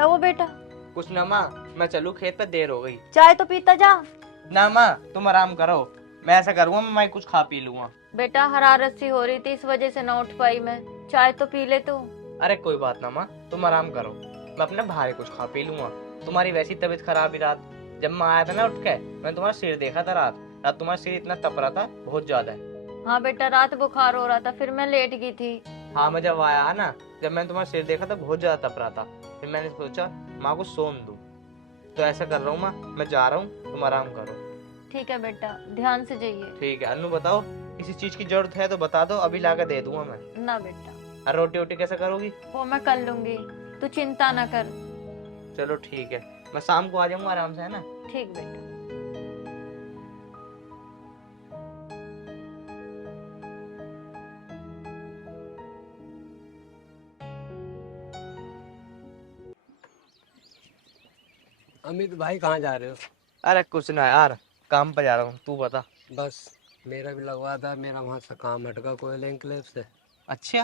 क्या हुआ बेटा? कुछ ना माँ, मैं चलूँ खेत पे, देर हो गई। चाय तो पीता जा। ना माँ, तुम आराम करो, मैं ऐसा करूँगा, मैं कुछ खा पी लूंगा। बेटा हरारत सी हो रही थी, इस वजह से ना उठ पाई मैं। चाय तो पी ले तू। अरे कोई बात ना माँ, तुम आराम करो, मैं अपने भाई कुछ खा पी लूंगा। तुम्हारी वैसी तबीयत खराब ही रात, जब मैं आया था ना उठ के, मैंने तुम्हारा सिर देखा था रात। रात तुम्हारा सिर इतना तप रहा था, बहुत ज्यादा है। हाँ बेटा, रात बुखार हो रहा था, फिर मैं लेट गई थी। हाँ, मैं जब आया ना, जब मैंने तुम्हारा सिर देखा था बहुत ज्यादा तप रहा था, फिर मैंने सोचा माँ को सोन दूं। तो ऐसा कर रहा हूँ माँ, मैं जा रहा हूँ, तुम आराम करो। ठीक है बेटा, ध्यान से जाइए। ठीक है। अन्नू बताओ, किसी चीज की जरूरत है तो बता दो, अभी ला के दे दूंगा मैं। ना बेटा, और रोटी वोटी कैसे करोगी? वो मैं कर लूंगी, तू चिंता ना कर। चलो ठीक है, मैं शाम को आ जाऊंगा आराम से, है ना? ठीक बेटा। अमित भाई कहाँ जा रहे हो? अरे कुछ ना यार, काम पे जा रहा हूँ, तू बता। बस मेरा भी लगवा था, मेरा वहाँ से काम हट गया कोयल एनक्लेव से। अच्छा,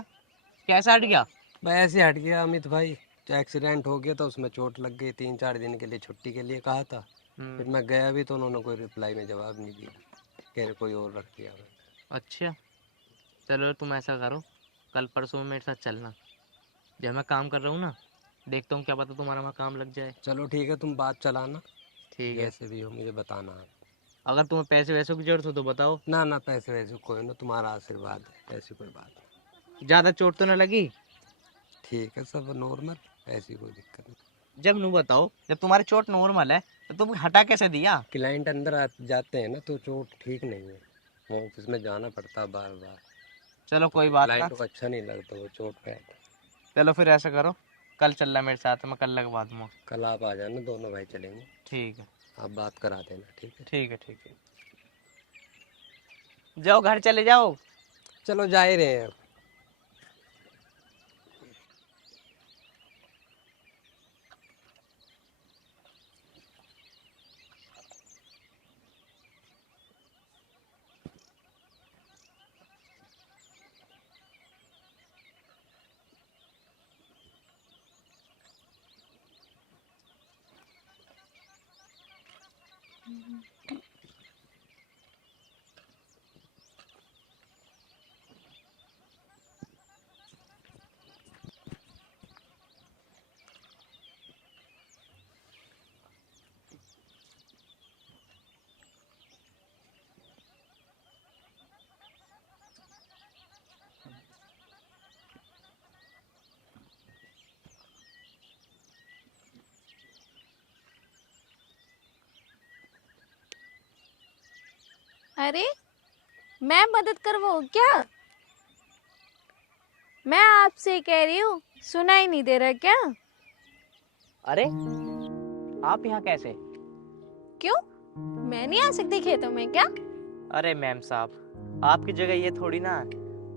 कैसा हट गया? भाई ऐसे हट गया अमित भाई, जो एक्सीडेंट हो गया था उसमें चोट लग गई, 3-4 दिन के लिए छुट्टी के लिए कहा था। फिर मैं गया भी तो उन्होंने कोई रिप्लाई में जवाब नहीं दिया, कह रहे कोई और रख दिया मैं। अच्छा, चलो तुम ऐसा करो, कल परसों में मेरे साथ चलना, जब मैं काम कर रहा हूँ ना, देखता हूँ क्या पता तुम्हारा वहाँ काम लग जाए। चलो ठीक है, तुम बात चलाना, ठीक है। जैसे भी हो मुझे बताना आप। अगर तुम्हें पैसे वैसों की जरूरत हो तो बताओ। ना ना, पैसे वैसे कोई ना, तुम्हारा आशीर्वाद है, ऐसी कोई बात नहीं। ज्यादा चोट तो ना लगी? ठीक है, सब नॉर्मल, ऐसी कोई दिक्कत नहीं। जब नू बताओ, जब तुम्हारी चोट नॉर्मल है तो तुम हटा कैसे दिया? क्लाइंट अंदर जाते हैं ना तो चोट ठीक नहीं है, वो ऑफिस में जाना पड़ता है बार बार, चलो तो कोई बात ना। क्लाइंट को अच्छा नहीं लगता वो चोट पे। चलो फिर ऐसा करो, कल चलना मेरे साथ, मैं कल लगवा दूंगा। कल आप आ जाना, दोनों भाई चलेंगे। ठीक है। आप बात करा देना, ठीक है? ठीक है ठीक है। जाओ घर चले जाओ। चलो जा ही रहे हैं अब। अरे मैं मदद करवाऊँ क्या? मैं आपसे कह रही हूँ, सुनाई नहीं दे रहा क्या? अरे आप यहाँ कैसे? क्यों, मैं नहीं आ सकती खेतों में क्या? अरे मैम साहब, आपकी जगह ये थोड़ी ना,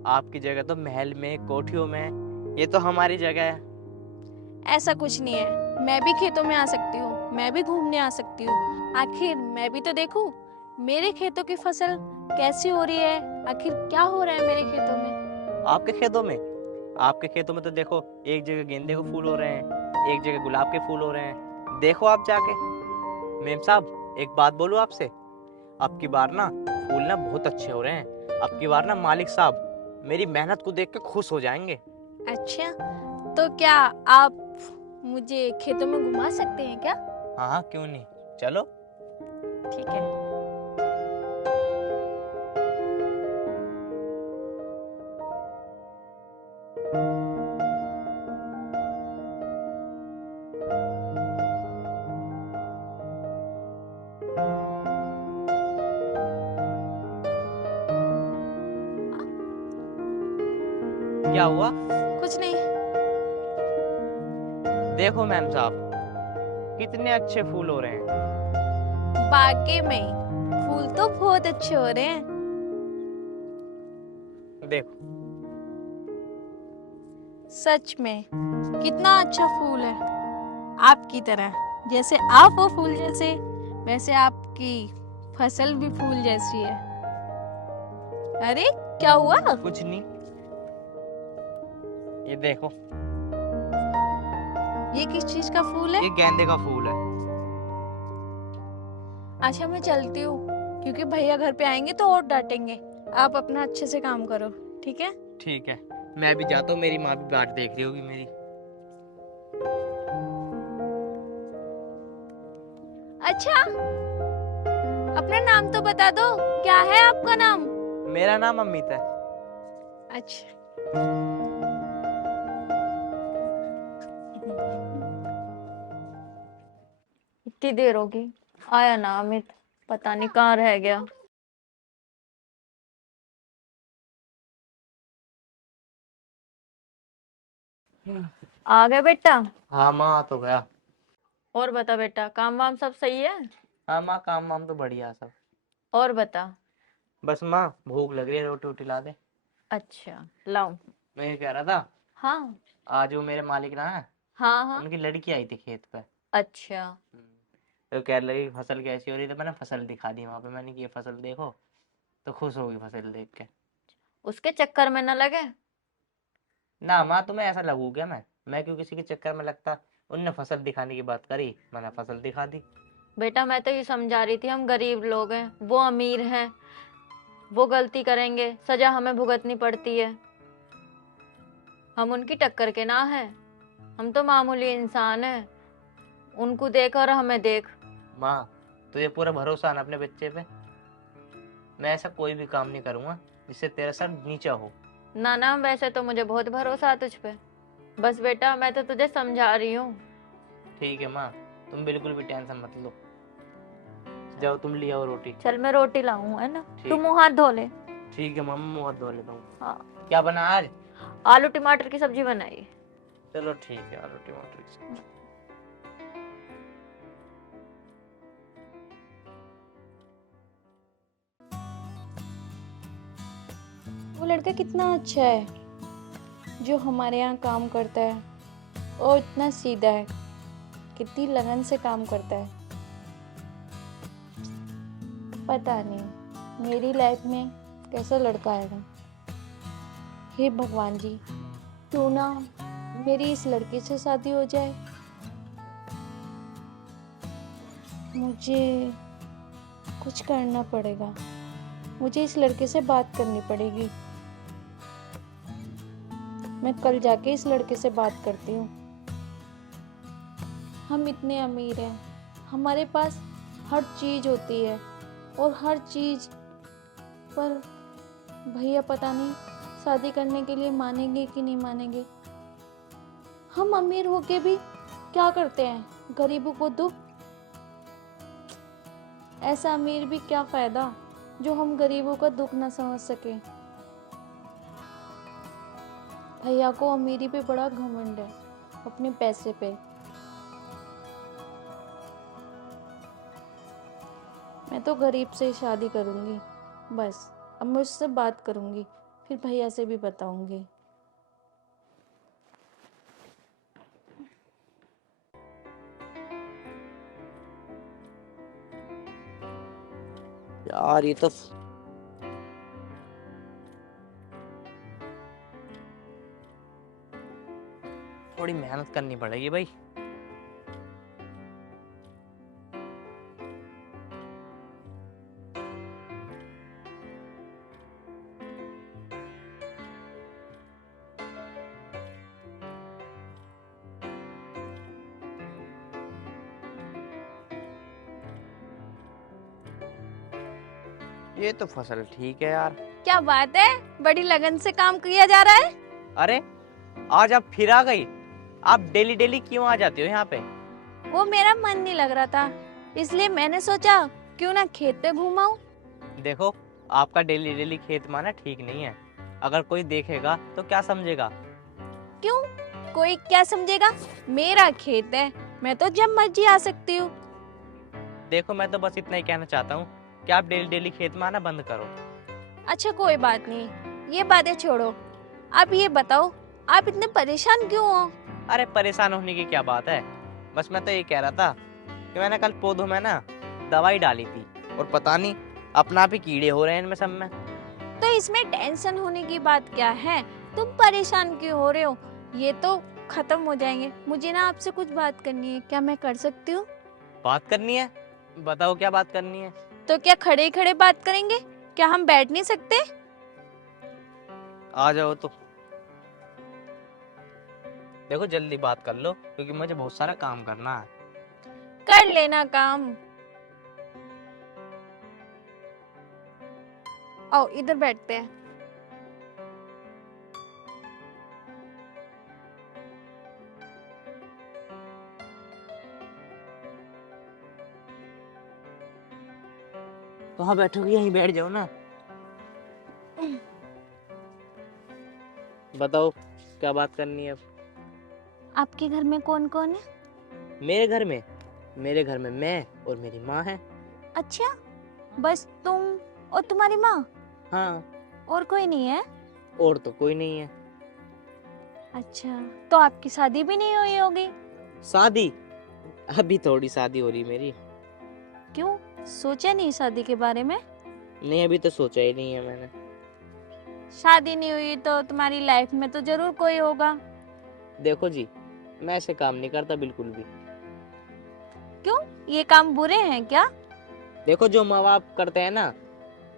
आपकी जगह तो महल में, कोठियों में, ये तो हमारी जगह है। ऐसा कुछ नहीं है, मैं भी खेतों में आ सकती हूँ, मैं भी घूमने आ सकती हूँ। आखिर मैं भी तो देखूं मेरे खेतों की फसल कैसी हो रही है, आखिर क्या हो रहा है मेरे खेतों में। आपके खेतों में? आपके खेतों में तो देखो, एक जगह गेंदे के फूल हो रहे हैं, एक जगह गुलाब के फूल हो रहे हैं, देखो आप जाके। मेम साहब एक बात बोलूं आपसे, अब की बार ना फूल ना बहुत अच्छे हो रहे हैं। अब की बार ना मालिक साहब मेरी मेहनत को देख के खुश हो जाएंगे। अच्छा, तो क्या आप मुझे खेतों में घुमा सकते हैं क्या? हाँ हाँ, क्यों नहीं, चलो। ठीक है। क्या हुआ? कुछ नहीं। देखो मैम साहब, कितने अच्छे फूल हो रहे हैं। बाकी में फूल तो बहुत अच्छे हो रहे हैं। देखो। सच में कितना अच्छा फूल है, आपकी तरह। जैसे आप वो फूल जैसे, वैसे आपकी फसल भी फूल जैसी है। अरे क्या हुआ? कुछ नहीं, ये देखो। ये किस चीज का फूल है? ये गेंदे का फूल है। अच्छा मैं चलती हूँ, क्योंकि भैया घर पे आएंगे तो और डांटेंगे। आप अपना अच्छे से काम करो, ठीक है? ठीक है, मैं भी जाता हूँ, मेरी माँ भी बाट देख रही होगी मेरी। अच्छा, अपना नाम तो बता दो, क्या है आपका नाम? मेरा नाम अमित है। अच्छा। इतनी देर होगी, आया ना अमित, पता नहीं कहाँ रह गया। आ गए बेटा? हाँ माँ, आ तो गया। और बता बेटा, काम वाम सब सही है? हाँ माँ, काम वाम तो बढ़िया सब। और बता। बस माँ, भूख लग रही है, रोटी वोटी ला दे। अच्छा लाऊं? मैं ये कह रहा था, हाँ आज वो मेरे मालिक ना है, हाँ हाँ। उनकी लड़की आई थी खेत पे। अच्छा। तो कह रही फसल कैसी हो रही, तो मैंने फसल दिखा दी वहां पे, मैंने कि ये फसल देखो, तो खुश होगी फसल देख के। उसके चक्कर में न लगे। ना माँ, तुम्हें ऐसा लगू क्या? मैं क्यों किसी के चक्कर में लगता? उनने फसल दिखाने की बात करी, मैंने फसल दिखा दी। बेटा मैं तो ये समझा रही थी, हम गरीब लोग हैं, वो अमीर हैं, वो गलती करेंगे, सजा हमें भुगतनी पड़ती है। हम उनकी टक्कर के ना हैं, हम तो मामूली इंसान हैं। उनको देख और हमें देख। माँ, तुझे पूरा भरोसा है ना अपने बच्चे पे? मैं ऐसा कोई भी काम नहीं करूंगा जिससे तेरा सर नीचा हो। ना ना, वैसे तो मुझे बहुत भरोसा है तुझ पे। बस बेटा मैं तो तुझे समझा रही हूँ। ठीक है माँ, तुम बिल्कुल भी टेंशन मत लो। जाओ तुम ले आओ रोटी। चल मैं रोटी लाऊं, है ना? ठीक। तू मुंह हाथ धो ले। ठीक है मम्मी, मुँह हाथ धो लेता हूँ। हाँ। क्या बना आज? आलू टमाटर की सब्जी बनाई। चलो ठीक है, आलू टमाटर की सब्जी। वो लड़का कितना अच्छा है जो हमारे यहाँ काम करता है, और इतना सीधा है, कितनी लगन से काम करता है। पता नहीं मेरी लाइफ में कैसा लड़का आएगा। हे भगवान जी, क्यों ना मेरी इस लड़के से शादी हो जाए। मुझे कुछ करना पड़ेगा, मुझे इस लड़के से बात करनी पड़ेगी। मैं कल जाके इस लड़के से बात करती हूँ। हम इतने अमीर हैं, हमारे पास हर चीज होती है, और हर चीज पर भैया पता नहीं शादी करने के लिए मानेंगे कि नहीं मानेंगे। हम अमीर होके भी क्या करते हैं, गरीबों को दुख। ऐसा अमीर भी क्या फायदा जो हम गरीबों का दुख ना समझ सके। भैया को अमीरी पे बड़ा घमंड है, अपने पैसे पे। मैं तो गरीब से ही शादी करूंगी, बस अब मैं उससे बात करूंगी, फिर भैया से भी बताऊंगी। यार ये तो थोड़ी मेहनत करनी पड़ेगी भाई। ये तो फसल ठीक है यार। क्या बात है, बड़ी लगन से काम किया जा रहा है। अरे आज आप फिर आ गई। आप डेली डेली क्यों आ जाती हो यहाँ पे? वो मेरा मन नहीं लग रहा था, इसलिए मैंने सोचा क्यों ना खेत पे घूमाऊं। देखो, आपका डेली डेली खेत माना ठीक नहीं है। अगर कोई देखेगा तो क्या समझेगा? क्यों, कोई क्या समझेगा? मेरा खेत है, मैं तो जब मर्जी आ सकती हूँ। देखो, मैं तो बस इतना ही कहना चाहता हूँ कि आप डेली डेली खेत में आना बंद करो। अच्छा कोई बात नहीं, ये बातें छोड़ो। आप ये बताओ, आप इतने परेशान क्यों हो? अरे परेशान होने की क्या बात है, बस मैं तो ये कह रहा था कि मैंने कल पौधों में ना दवाई डाली थी, और पता नहीं अपना आप ही कीड़े हो रहे हैं इनमें सब में। तो इसमें टेंशन होने की बात क्या है? तुम परेशान क्यों हो रहे हो? ये तो खत्म हो जाएंगे। मुझे ना आपसे कुछ बात करनी है, क्या मैं कर सकती हूँ? बात करनी है? बताओ क्या बात करनी है। तो क्या खड़े खड़े बात करेंगे? क्या हम बैठ नहीं सकते? आ जाओ तो। देखो जल्दी बात कर लो क्योंकि मुझे बहुत सारा काम करना है। कर लेना काम। आओ इधर बैठते हैं। कहाँ बैठोगी? यहीं बैठ जाओ ना। बताओ क्या बात करनी है अब। आपके घर में कौन कौन है? मेरे घर में मैं और मेरी माँ है। अच्छा, बस तुम और तुम्हारी माँ? हाँ, और कोई नहीं है? और तो कोई नहीं है। अच्छा, तो आपकी शादी भी नहीं हुई होगी? शादी? अभी थोड़ी शादी हो रही मेरी। क्यों, सोचा नहीं शादी के बारे में? नहीं, अभी तो सोचा ही नहीं है मैंने। शादी नहीं हुई तो तुम्हारी लाइफ में तो जरूर कोई होगा। देखो जी, मैं ऐसे काम नहीं करता बिल्कुल भी। क्यों, ये काम बुरे हैं क्या? देखो जो माँ बाप करते हैं ना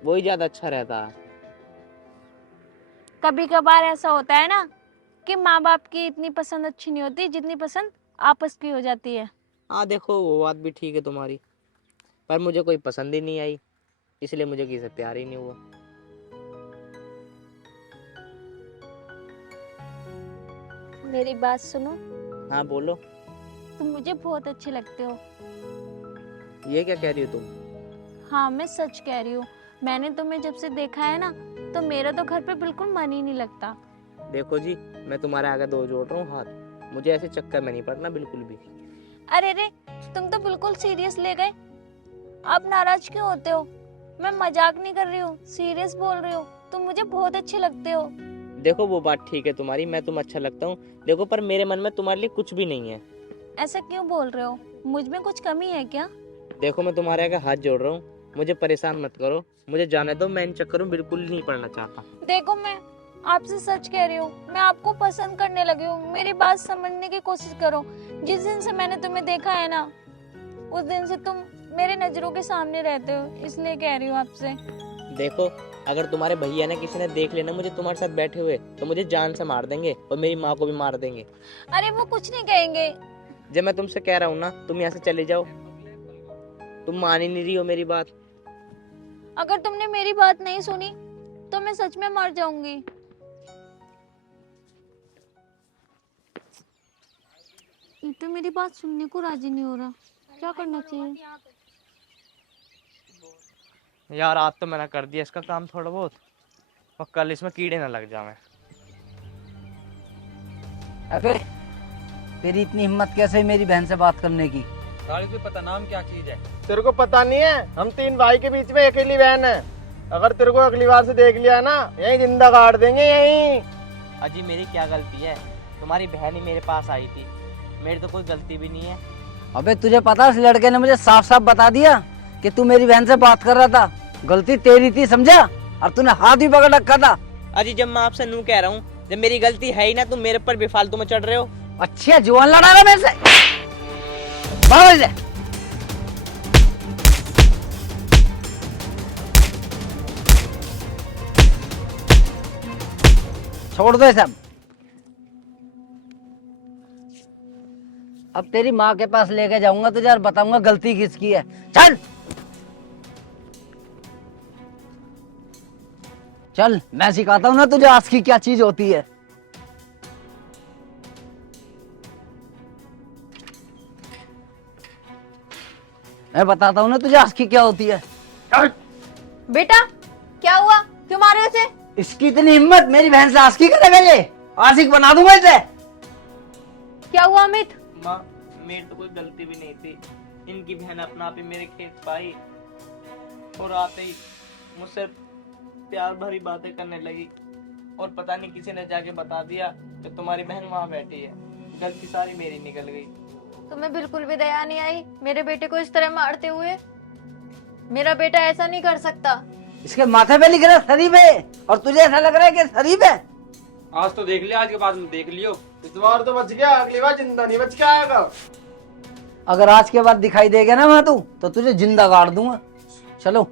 वही ज्यादा अच्छा रहता है। कभी कभार ऐसा होता है ना कि माँ बाप की इतनी पसंद अच्छी नहीं होती जितनी पसंद आपस की हो जाती है। हाँ देखो वो बात भी ठीक है तुम्हारी, पर मुझे कोई पसंद ही नहीं आई, इसलिए मुझे किसी से प्यार ही नहीं हुआ। मेरी बात सुनो। हाँ बोलो। तुम मुझे बहुत अच्छे लगते हो। ये क्या कह रही हो तुम? हाँ, मैं सच कह रही हूँ। मैंने तुम्हें जब से देखा है ना, तो मेरा तो घर पे बिल्कुल मन ही नहीं लगता। देखो जी, मैं तुम्हारे आगे दो जोड़ रहा हूँ हाथ, मुझे ऐसे चक्कर में नहीं पड़ना बिल्कुल भी। अरे रे, तुम तो बिल्कुल सीरियस ले गए। आप नाराज क्यों होते हो? मैं मजाक नहीं कर रही हूँ, सीरियस बोल रही हूँ। तुम मुझे बहुत अच्छे लगते हो। देखो वो बात ठीक है तुम्हारी, मैं तुम अच्छा लगता हूँ, देखो पर मेरे मन में तुम्हारे लिए कुछ भी नहीं है। ऐसा क्यों बोल रहे हो? मुझ में कुछ कमी है क्या? देखो मैं तुम्हारे आगे हाथ जोड़ रहा हूँ, मुझे परेशान मत करो, मुझे जाने दो, मैं इन चक्करों में बिल्कुल नहीं पड़ना चाहता। देखो, मैं आपसे सच कह रही हूँ, मैं आपको पसंद करने लगी हूँ। मेरी बात समझने की कोशिश करो। जिस दिन से मैंने तुम्हें देखा है ना, उस दिन से तुम मेरे नजरों के सामने रहते हो, इसलिए कह रही हूँ आपसे। देखो अगर तुम्हारे भैया ने किसी ने देख लेना मुझे तुम्हारे साथ बैठे हुए तो मुझे जान से मार देंगे और मेरी माँ को भी मार देंगे। अरे वो कुछ नहीं कहेंगे। जब मैं तुमसे कह रहा हूँ ना तुम यहाँ से चले जाओ, तुम मान ही नहीं रही हो मेरी बात। अगर तुमने मेरी बात नहीं सुनी तो मैं सच में मर जाऊंगी। ये तो मेरी बात सुनने को राजी नहीं हो रहा, क्या करना चाहिए? यार आज तो मैंने कर दिया इसका काम थोड़ा बहुत, और कल इसमें कीड़े ना लग जाए। अबे तेरी इतनी हिम्मत कैसे है मेरी बहन से बात करने की? साले को पता नाम क्या चीज है? तेरे को पता नहीं है, हम तीन भाई के बीच में अकेली बहन है। अगर तेरे को अगली बार से देख लिया ना, यहीं जिंदा गाड़ देंगे यहीं। अजी मेरी क्या गलती है? तुम्हारी बहन ही मेरे पास आई थी, मेरी तो कोई गलती भी नहीं है। अबे तुझे पता उस लड़के ने मुझे साफ साफ बता दिया कि तू मेरी बहन से बात कर रहा था, गलती तेरी थी समझा, और तूने हाथ भी पकड़ रखा था। अजी जब मैं आपसे नू कह रहा हूँ, जब मेरी गलती है ही ना, तुम मेरे पर बेफालतू में चढ़ रहे हो। अच्छा जुआन लड़ा रहा मेरे से, भाग जा। छोड़ दो ये सब। अब तेरी माँ के पास लेके जाऊंगा तुझे और बताऊंगा गलती किसकी है। चल चल, मैं सिखाता हूँ ना तुझे आस्की क्या चीज होती है। मैं बताता हूँ ना तुझे आस्की क्या होती है। बेटा क्या हुआ, क्यों मारे उसे? इसकी इतनी हिम्मत, मेरी बहन से आस्की करेगा ये? आशिक बना दूंगा इसे। क्या हुआ अमित? माँ मेरी तो कोई गलती भी नहीं थी, इनकी बहन अपना आप ही मेरे खेत पाई और आते ही मुझसे प्यार भरी बातें करने लगी, और पता नहीं किसी ने जाके बता दिया कि तुम्हारी बहन वहाँ बैठी है। गलती सारी मेरी निकल गई। तुम्हें बिल्कुल भी दया नहीं आई मेरे बेटे को इस तरह मारते हुए? मेरा बेटा ऐसा नहीं कर सकता। इसके माथे पे लिख रहा है शरीफ है, और तुझे ऐसा लग रहा है कि शरीफ है? आज तो देख लिया, आज के बाद में देख लियो। इस बार तो बच गया, अगली बार जिंदा नहीं बच के आएगा। अगर आज के बाद दिखाई देगा ना वहां तू, तो तुझे जिंदा गाड़ दूंगा। चलो।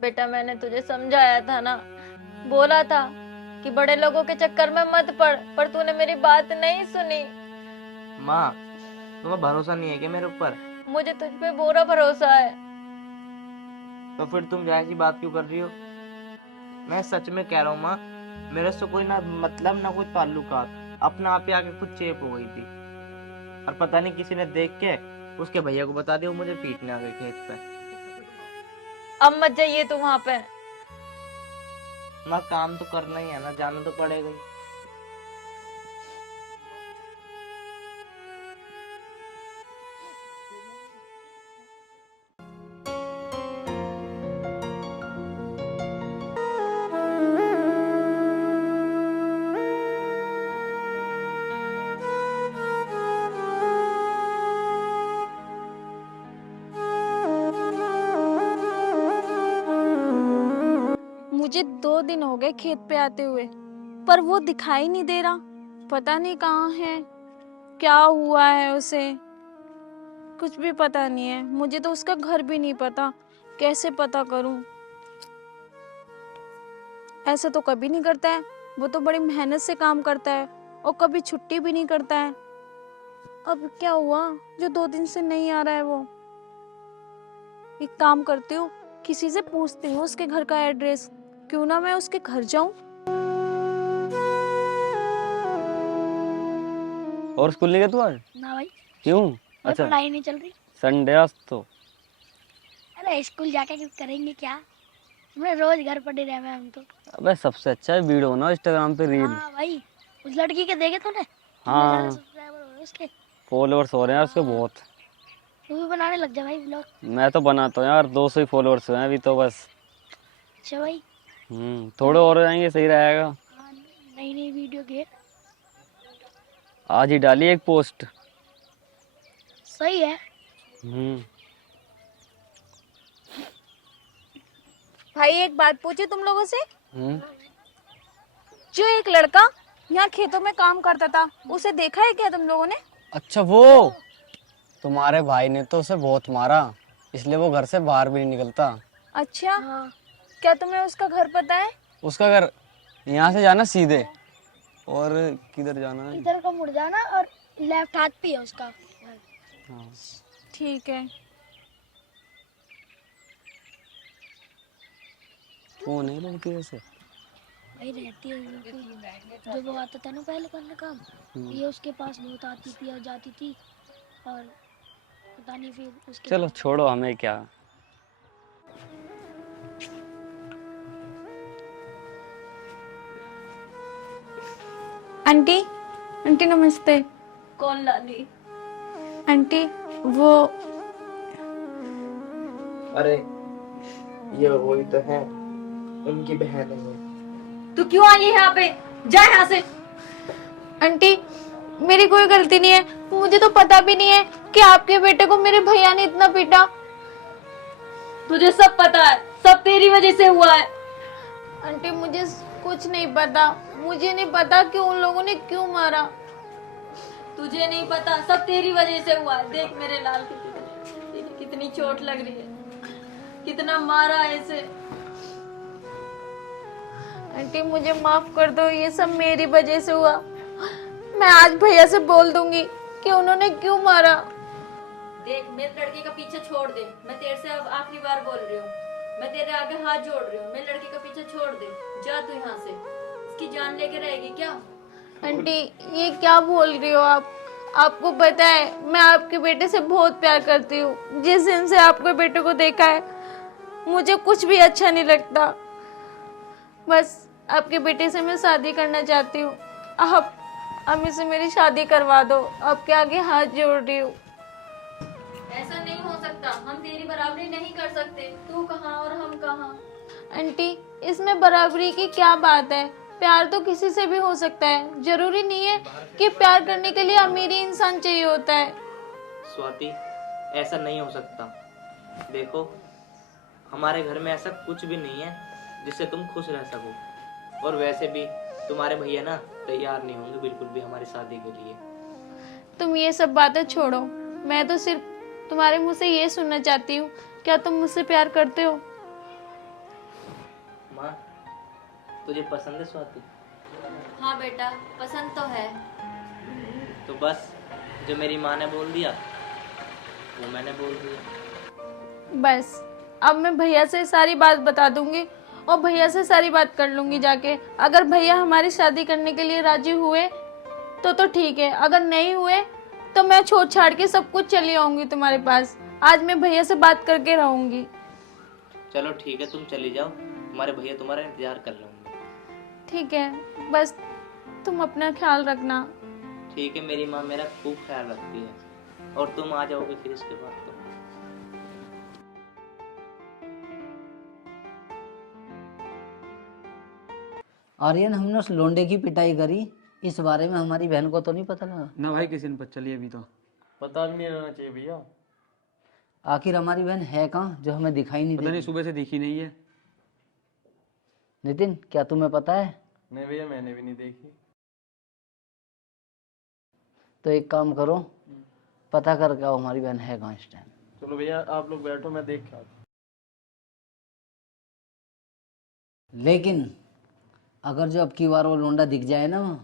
बेटा मैंने तुझे समझाया था ना, बोला था कि बड़े लोगों के चक्कर में मत पड़, पर तूने मेरी बात नहीं सुनी। माँ, तुम्हें भरोसा नहीं है क्या मेरे ऊपर? मुझे तुझ पे पूरा भरोसा है। तो फिर तुम ऐसी बात क्यों कर रही हो? मैं सच में कह रहा हूँ माँ, मेरे से कोई ना मतलब ना कोई ताल्लुकात, अपना आप ही आके कुछ चेप हो गई थी, और पता नहीं किसी ने देख के उसके भैया को बता दिया, वो मुझे पीटने आ गए खेत पे। अब मत जाइए तू वहां पे। ना काम तो करना ही है ना, जाना तो पड़ेगा ही। मुझे 2 दिन हो गए खेत पे आते हुए, पर वो दिखाई नहीं दे रहा। पता नहीं कहाँ है, क्या हुआ है उसे, कुछ भी पता नहीं है। मुझे तो उसका घर भी नहीं पता, कैसे पता करूं? ऐसा तो कभी नहीं करता है, वो तो बड़ी मेहनत से काम करता है और कभी छुट्टी भी नहीं करता है। अब क्या हुआ जो 2 दिन से नहीं आ रहा है? वो एक काम करती हूँ, किसी से पूछती हूँ उसके घर का एड्रेस, क्यों ना मैं उसके घर जाऊं। और स्कूल नहीं गया तू आज? ना भाई, क्यों? अच्छा, पढ़ाई नहीं चल रही। संडे आज तो। अरे स्कूल जाके करेंगे क्या, हमें रोज घर पड़े रहे हैं हम तो। अबे सबसे अच्छा है वीडियो ना इंस्टाग्राम पे रील। हाँ भाई, उस लड़की के देखे तूने? हाँ, सब्सक्राइबर हो गए उसके, फॉलोअर्स हो रहे हैं उसके बहुत। तू भी बनाने लग जा भाई ब्लॉग। मैं तो बनाता हूँ यार, 200 ही फॉलोअर्स हुए हैं अभी तो बस। अच्छा भाई। थोड़े और हो जाएंगे, सही रहेगा। हाँ, नई नई वीडियो के आज ही डाली एक पोस्ट। सही है। भाई एक बात पूछी तुम लोगों से, जो एक लड़का यहाँ खेतों में काम करता था, उसे देखा है क्या तुम लोगों ने? अच्छा, वो तुम्हारे भाई ने तो उसे बहुत मारा, इसलिए वो घर से बाहर भी नहीं निकलता। अच्छा, हाँ। क्या तुम्हें उसका घर पता है? उसका घर यहाँ से जाना सीधे, और किधर जाना है? इधर को मुड़ जाना और लेफ्ट हाथ पे है उसका घर। हाँ। ठीक है। कौन है लड़की वैसे? भाई रहती है जो वो आता था ना पहले करने काम, ये उसके पास बहुत आती थी और जाती थी, और पता नहीं फिर उसके चलो छोड़ो, हमें क्या। आंटी, आंटी नमस्ते। कौन लाली? आंटी वो अरे ये वही तो है, उनकी बहन है। तू क्यों आई है यहाँ पे? जा यहाँ से। आंटी मेरी कोई गलती नहीं है, मुझे तो पता भी नहीं है कि आपके बेटे को मेरे भैया ने इतना पीटा। तुझे सब पता है, सब तेरी वजह से हुआ है। आंटी मुझे कुछ नहीं पता, मुझे नहीं पता कि उन लोगों ने क्यों मारा। तुझे नहीं पता, सब तेरी वजह से हुआ है। देख मेरे लाल की कितनी चोट लग रही है, कितना मारा है इसे। आंटी मुझे माफ कर दो, ये सब मेरी वजह से हुआ। मैं आज भैया से बोल दूंगी कि उन्होंने क्यों मारा। देख मेरे लड़के का पीछे छोड़ दे, मैं तेरे से अब आखिरी बार बोल रही हूँ, मैं तेरे आगे हाथ जोड़ रही हूँ, मेरे लड़के का पीछे छोड़ दे। जा तू यहाँ से, इसकी जान लेके रहेगी क्या? आंटी ये क्या बोल रही हो आप? आपको पता है मैं आपके बेटे से बहुत प्यार करती हूँ। जिस दिन से आपके बेटे को देखा है मुझे कुछ भी अच्छा नहीं लगता। बस आपके बेटे से मैं शादी करना चाहती हूँ। आप अम्मी से मेरी शादी करवा दो, आपके आगे हाथ जोड़ रही हूँ। ऐसा नहीं हो सकता, हम तेरी बराबरी नहीं कर सकते। तू कहाँ और हम कहाँ? आंटी इसमें बराबरी की क्या बात है? प्यार तो किसी से भी हो सकता है, जरूरी नहीं है कि प्यार करने के लिए अमीर ही इंसान चाहिए होता है। स्वाति, ऐसा नहीं हो सकता। देखो हमारे घर में ऐसा कुछ भी नहीं है जिससे तुम खुश रह सको। और वैसे भी तुम्हारे भैया ना तैयार नहीं होंगे बिल्कुल भी हमारी शादी के लिए। तुम ये सब बातें छोड़ो, मैं तो सिर्फ तुम्हारे मुंह से ये सुनना चाहती हूँ, क्या तुम मुझसे प्यार करते हो? माँ, तुझे पसंद है स्वाति? हाँ बेटा, पसंद तो है। तो बस जो मेरी माँ ने बोल दिया वो मैंने बोल दिया। बस अब मैं भैया से सारी बात बता दूंगी और भैया से सारी बात कर लूंगी जाके। अगर भैया हमारी शादी करने के लिए राजी हुए तो ठीक है, अगर नहीं हुए तो मैं छोड़ छाड़ के सब कुछ चली आऊंगी तुम्हारे पास। आज मैं भैया से बात करके रहूंगी। चलो ठीक है, तुम चली जाओ, तुम्हारे भैया तुम्हारा इंतजार कर रहे होंगे। ठीक है, बस तुम अपना ख्याल रखना। ठीक है, मेरी माँ मेरा खूब ख्याल रखती है। और तुम आ जाओगे फिर इसके बाद तो। आर्यन, हमने उस लोंडे की पिटाई करी, इस बारे में हमारी बहन को तो नहीं पता लगा? ना भाई, किसी ने पता चली अभी तो। पता भी नहीं रहना चाहिए भैया। आखिर हमारी बहन है कहाँ जो हमें दिखाई नहीं पता नहीं, देती? सुबह से दिखी नहीं है। नितिन, क्या तुम्हें पता है? नहीं भैया, मैंने भी नहीं देखी। तो एक काम करो, पता करके आओ हमारी बहन है कहाँ इस टाइम। चलो भैया, आप लोग बैठो, मैं देख के आता हूँ। लेकिन अगर जो अब की बार वो लोंडा दिख जाए ना,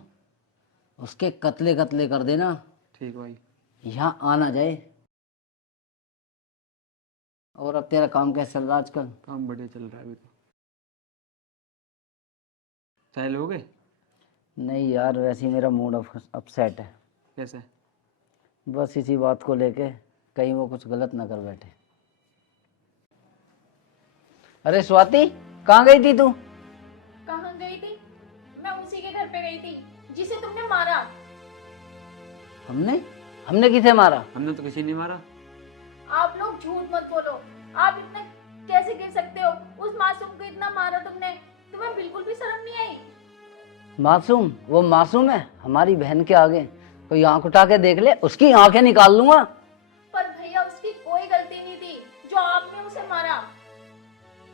उसके कतले कतले कर देना, ठीक भाई। यहाँ आना जाए। और अब तेरा काम कैसा चल रहा है आजकल? काम बढ़िया चल रहा है अभी तो। चाय लोगे? नहीं यार, वैसे ही मेरा मूड अपसेट है। कैसे? बस इसी बात को लेके, कहीं वो कुछ गलत ना कर बैठे। अरे स्वाति, कहाँ गई थी तू? कहाँ गई थी? मैं उसी के घर पे गई थी जिसे तुमने मारा। हमने हमने किसे मारा? हमने तो किसी नहीं मारा। आप लोग झूठ मत बोलो। आप इतने कैसे गिर सकते हो? उस मासूम को इतना मारा तुमने, तुम्हें बिल्कुल भी शर्म नहीं आई? मासूम? वो मासूम है हमारी बहन के आगे? कोई आंख उठा के देख ले, उसकी आंखें निकाल लूंगा। पर भैया, उसकी कोई गलती नहीं थी जो आपने उसे मारा।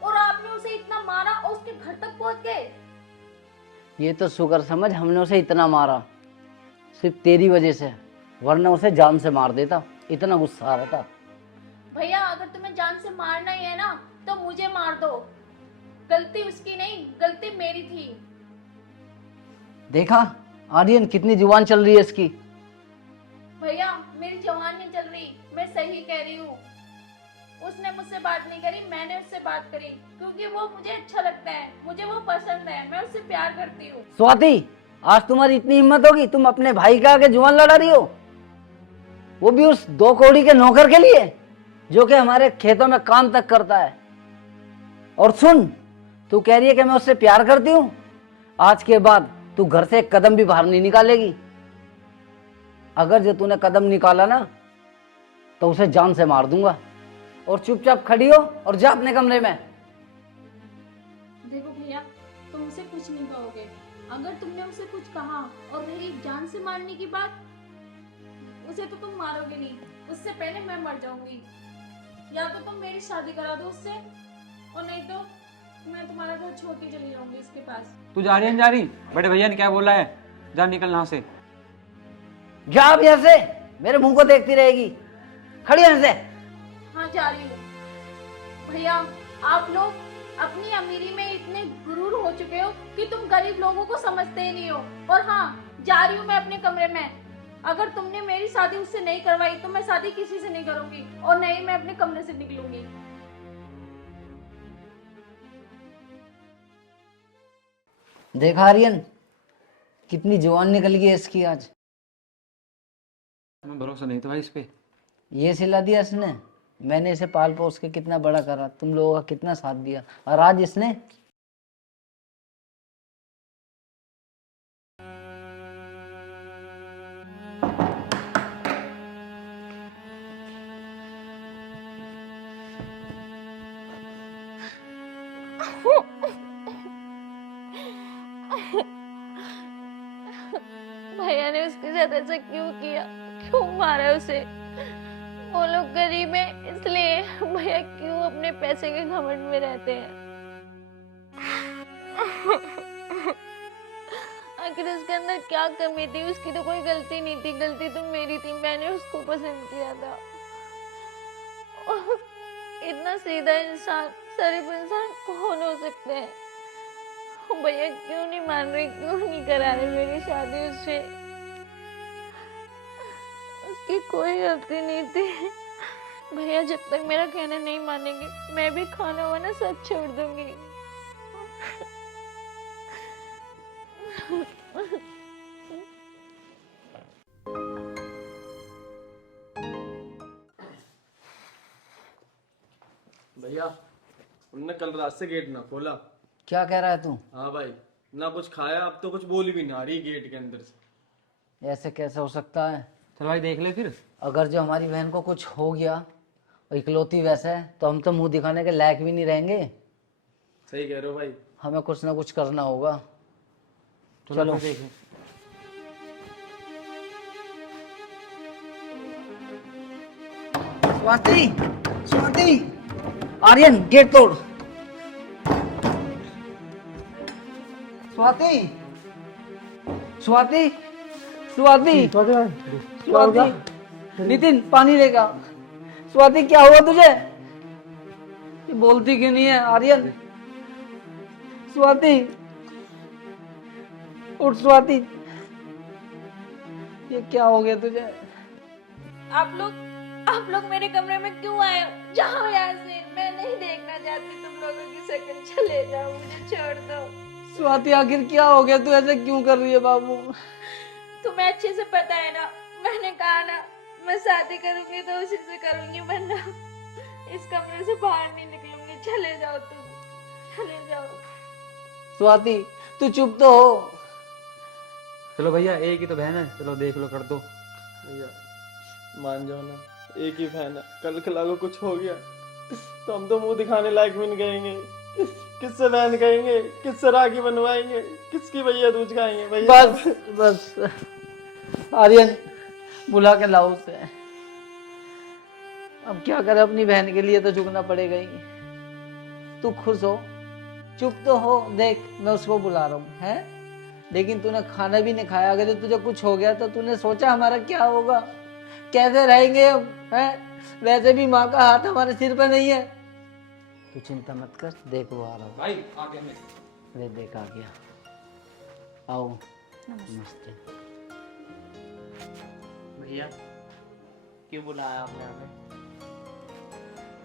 और आपने उसे इतना मारा और उसके घर तक पहुंच गए। ये तो शुक्र समझ हमने उसे इतना मारा सिर्फ तेरी वजह से, वरना उसे जान से मार देता। इतना गुस्सा आ रहा था। भैया, अगर तुम्हें जान से मारना ही है ना तो मुझे मार दो। गलती उसकी नहीं, गलती मेरी थी। देखा आर्यन, कितनी जुबान चल रही है इसकी। भैया, मेरी जवान नहीं चल रही, मैं सही कह रही हूँ। उसने मुझसे बात नहीं करी, मैंने उससे बात करी, क्योंकि वो मुझे अच्छा लगता है, मुझे वो पसंद है, मैं उससे प्यार करती हूँ। स्वाति, आज तुम्हारी इतनी हिम्मत होगी, तुम अपने भाई के आगे जुबान लड़ा रही हो, वो भी उस 2 कौड़ी के नौकर के लिए जो कि हमारे खेतों में काम तक करता है। और सुन, तू कह रही है कि मैं उससे प्यार करती हूँ, आज के बाद तू घर से एक कदम भी बाहर नहीं निकालेगी। अगर जो तूने कदम निकाला ना तो उसे जान से मार दूंगा। और चुपचाप खड़ी हो और जा अपने कमरे में। देखो भैया, तुम उसे कुछ नहीं कहोगे। अगर तुमने उसे कुछ कहा और रही जान से मारने की बात, उसे तो तुम मारोगे नहीं, उससे पहले मैं मर जाऊंगी। या तो तुम मेरी शादी करा दो उससे, और नहीं तो मैं तुम्हारा घर छोड़ के चली जाऊंगी इसके पास। तू जा रही है? जा रही? बड़े भैया ने क्या बोला है? जा, निकल यहाँ से। जा अब यहाँ से, मेरे मुंह को देखती रहेगी। खड़ी यहाँ से। हाँ, जा रही हूँ। भैया, आप लोग अपनी अमीरी में इतने गुरूर हो चुके हो कि तुम गरीब लोगों को समझते ही नहीं हो। और हाँ, जा रही हूँ मैं अपने कमरे में। अगर तुमने मेरी शादी उससे नहीं करवाई तो मैं शादी किसी से नहीं करूंगी, और नहीं मैं अपने कमरे से निकलूंगी। देखा आर्यन, कितनी जवान निकल गई है इसकी आज। हमें भरोसा नहीं था भाई इस पे। ये सिला दिया इसने। मैंने इसे पाल पोस के कितना बड़ा करा, तुम लोगों का कितना साथ दिया, और आज इसने। भैया ने उसके साथ ऐसा क्यों किया? क्यों मारा उसे? वो लोग गरीब हैं इसलिए भैया क्यों अपने पैसे के घमंड में रहते हैं। आखिर उसके अंदर क्या कमी थी? उसकी तो कोई गलती नहीं थी, गलती तो मेरी थी, मैंने उसको पसंद किया था। इतना सीधा इंसान, शरीफ इंसान कौन हो सकते हैं? भैया क्यों नहीं मान रहे, क्यों नहीं करा रहे मेरी शादी उससे? उसकी कोई गलती नहीं थी। भैया जब तक मेरा कहना नहीं मानेंगे मैं भी खाना वाना सब छोड़ दूंगी। भैया उनने कल रात से गेट ना खोला। क्या कह रहा है तू? हाँ भाई, ना कुछ खाया, अब तो कुछ बोली भी ना रही गेट के अंदर से। ऐसे कैसे हो सकता है? चल भाई देख ले फिर। अगर जो हमारी बहन को कुछ हो गया और इकलौती वैसा है तो हम तो मुंह दिखाने के लायक भी नहीं रहेंगे। सही कह रहे हो भाई। हमें कुछ ना कुछ करना होगा। चलो देख ले। स्वाति, स्वाति, आर्यन गेट तोड़। स्वाति, स्वाति, स्वाति, स्वाति, नितिन पानी लेगा। स्वाति क्या हुआ तुझे? ये बोलती क्यों नहीं है? आर्यन, स्वाति, उठ स्वाति, ये क्या हो गया तुझे? आप लोग मेरे कमरे में क्यों आए हो? जाओ यहाँ से, मैं नहीं देखना चाहती तुम लोगों की शक्ल। चले जाओ, मुझे छोड़ दो। स्वाति आखिर क्या हो गया? तू ऐसे क्यों कर रही है बाबू? तुम्हें अच्छे से पता है ना, मैंने कहा ना मैं शादी करूंगी तो उसी से करूंगी, वरना इस कमरे से बाहर नहीं निकलूंगी। चले जाओ तुम, चले जाओ। स्वाति तू चुप तो हो। चलो भैया, एक ही तो बहन है, चलो देख लो, कर दो। भैया मान जाओ ना, एक ही बहन है, कल खिला को कुछ हो गया तो हम तो मुंह दिखाने लायक भी नहीं कहेंगे। किससे बहन कहेंगे, किससे राखी बनवाएंगे, किसकी भैया दूज खाएंगे? भैया बस बस आर्यन बुला के लाओ उसे। अब क्या करे, अपनी बहन के लिए तो झुकना पड़ेगा ही। तू खुश हो, चुप तो हो। देख मैं उसको बुला रहा हूँ, है? लेकिन तूने खाना भी नहीं खाया। अगर तुझे कुछ हो गया तो तूने सोचा हमारा क्या होगा, कैसे रहेंगे हम, हैं? वैसे भी माँ का हाथ हमारे सिर पे नहीं है। तू चिंता मत कर, देख वो आ रहा हूँ। भाई आ गया मैं। अरे देख आ गया। आओ। नमस्ते। भैया क्यों बुलाया आपने हमें?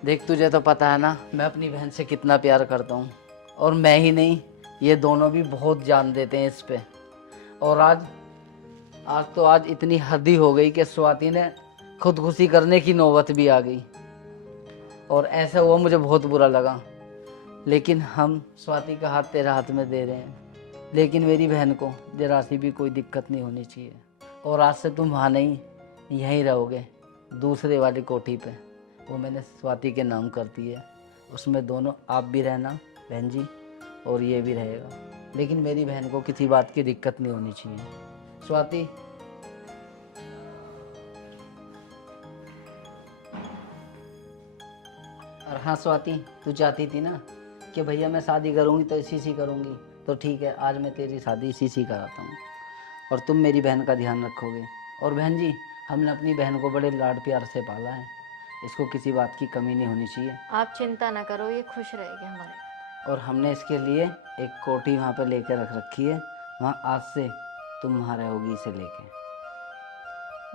देख तुझे तो पता है ना मैं अपनी बहन से कितना प्यार करता हूँ, और मैं ही नहीं ये दोनों भी बहुत जान देते हैं इस पे। और आज इतनी हद ही हो गई कि स्वाति ने खुदकुशी करने की नौबत भी आ गई, और ऐसा हुआ मुझे बहुत बुरा लगा। लेकिन हम स्वाति का हाथ तेरे हाथ में दे रहे हैं, लेकिन मेरी बहन को जरा सी भी कोई दिक्कत नहीं होनी चाहिए। और आज से तुम वहाँ नहीं, यहीं रहोगे, दूसरे वाली कोठी पे। वो मैंने स्वाति के नाम कर दी है, उसमें दोनों आप भी रहना बहन जी, और ये भी रहेगा। लेकिन मेरी बहन को किसी बात की दिक्कत नहीं होनी चाहिए। स्वाति और हाँ स्वाति, तू चाहती थी ना कि भैया मैं शादी करूँगी तो इसी से करूँगी, तो ठीक है, आज मैं तेरी शादी इसी से कराता हूँ, और तुम मेरी बहन का ध्यान रखोगे। और बहन जी, हमने अपनी बहन को बड़े लाड प्यार से पाला है, इसको किसी बात की कमी नहीं होनी चाहिए। आप चिंता ना करो, ये खुश रहेगी हमारे। और हमने इसके लिए एक कोठी वहाँ पे लेके रख रखी है, वहाँ आज से तुम वहाँ रहोगी इसे लेके।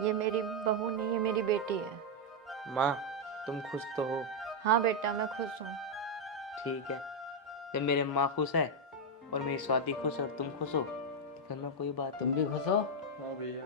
ये मेरी बहू नहीं है, मेरी बेटी है। माँ तुम खुश तो हो? हाँ बेटा मैं खुश हूँ। ठीक है, जब मेरे माँ खुश है और मेरी स्वाति खुश है और तुम खुश हो तो फिर मैं कोई बात तुम भी खुश हो? हाँ भैया।